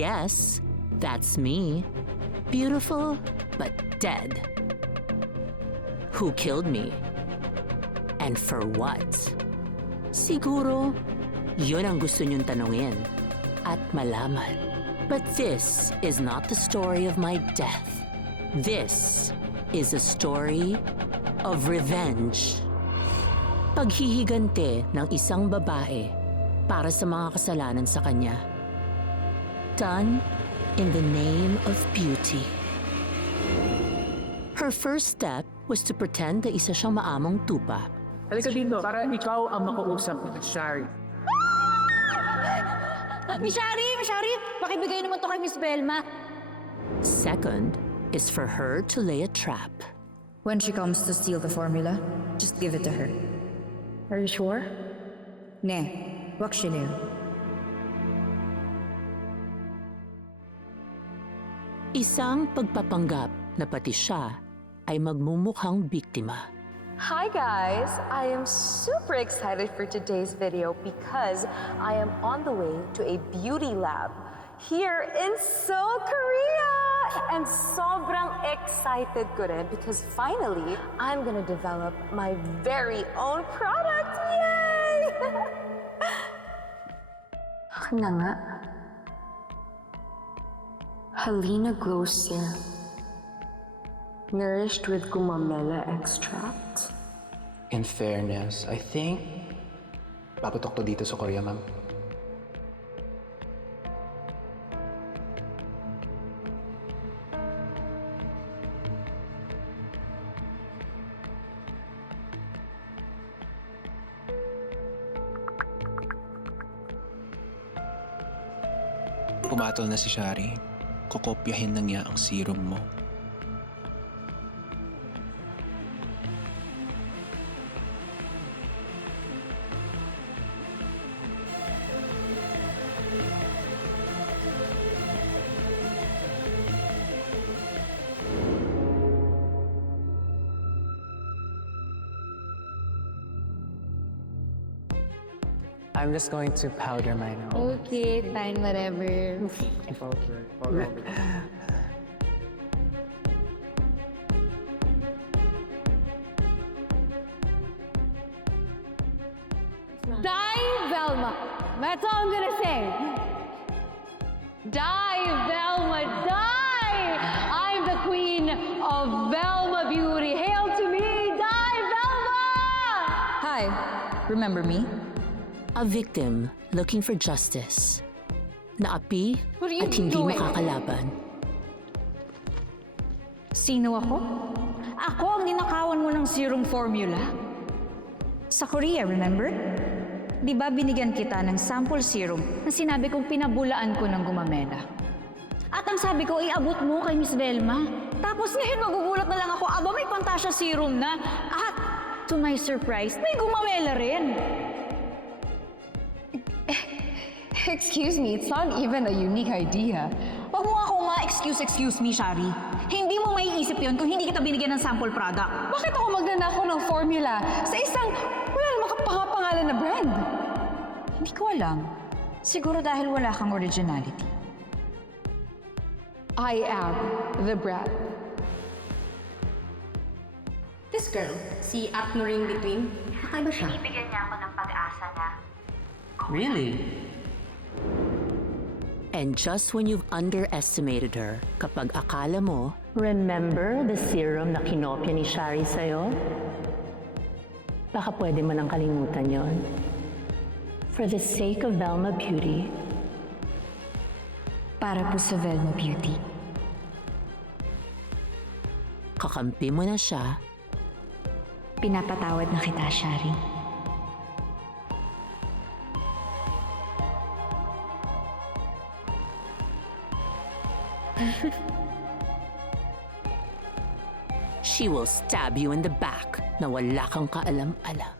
Yes, that's me. Beautiful, but dead. Who killed me? And for what? Siguro, yun ang gusto niyong tanungin at malaman. But this is not the story of my death. This is a story of revenge. Paghihigante ng isang babae para sa mga kasalanan sa kanya. Done in the name of beauty. Her first step was to pretend na isa siyang maamong tupa. Halika dito, para ikaw ang makausap ni Shari. Miss Shari! Pakibigay naman to kay Miss Velma. Second is for her to lay a trap. When she comes to steal the formula, just give it to her. Are you sure? Ne, wag siya niyo. Isang pagpapanggap na pati siya ay magmumukhang biktima. Hi guys! I am super excited for today's video because I am on the way to a beauty lab here in Seoul, Korea! And sobrang excited ko rin because finally, I'm gonna develop my very own product! Yay! Akin na nga. Halina Glow Serum. Nourished with gumamela extract. In fairness, I think papatok to dito sa Korea, ma'am. Pumatol na si Shari. Kokopyahin na niya ang serum mo. I'm just going to powder my nose. Okay, fine, whatever. Die, Velma! That's all I'm gonna say. Die, Velma, die! I'm the queen of Velma Beauty. Hail to me! Die, Velma! Hi, remember me? A victim looking for justice. Naapi What are you at hindi doing? makakalaban. Sino ako? Ako ang ninakawan mo ng serum formula. Sa Korea, remember? Di ba binigyan kita ng sample serum na sinabi kong pinabulaan ko ng gumamela? At ang sabi ko, iabot mo kay Miss Velma. Tapos ngayon magugulat na lang ako, aba may Pantasya serum na. At to my surprise, may gumamela rin. Excuse me, it's not even a unique idea. Huwag mo ako excuse me, Shari. Hindi mo maiisip yon kung hindi kita binigyan ng sample product. Bakit ako magnanakaw ng formula sa isang wala namang kapangalan na brand? Hindi ko alam. Siguro dahil wala kang originality. I am the brand. This girl, si Aknoring Between, kakaiba siya. Bibigyan niya ako ng pag-asa na Really? And just when you've underestimated her, kapag akala mo, remember the serum na kinopya ni Shari sa'yo? Baka pwede mo nang kalimutan yon. For the sake of Velma Beauty, Para po sa Velma Beauty. kakampi mo na siya. Pinapatawad na kita, Shari. She will stab you in the back na wala kang kaalam-alam.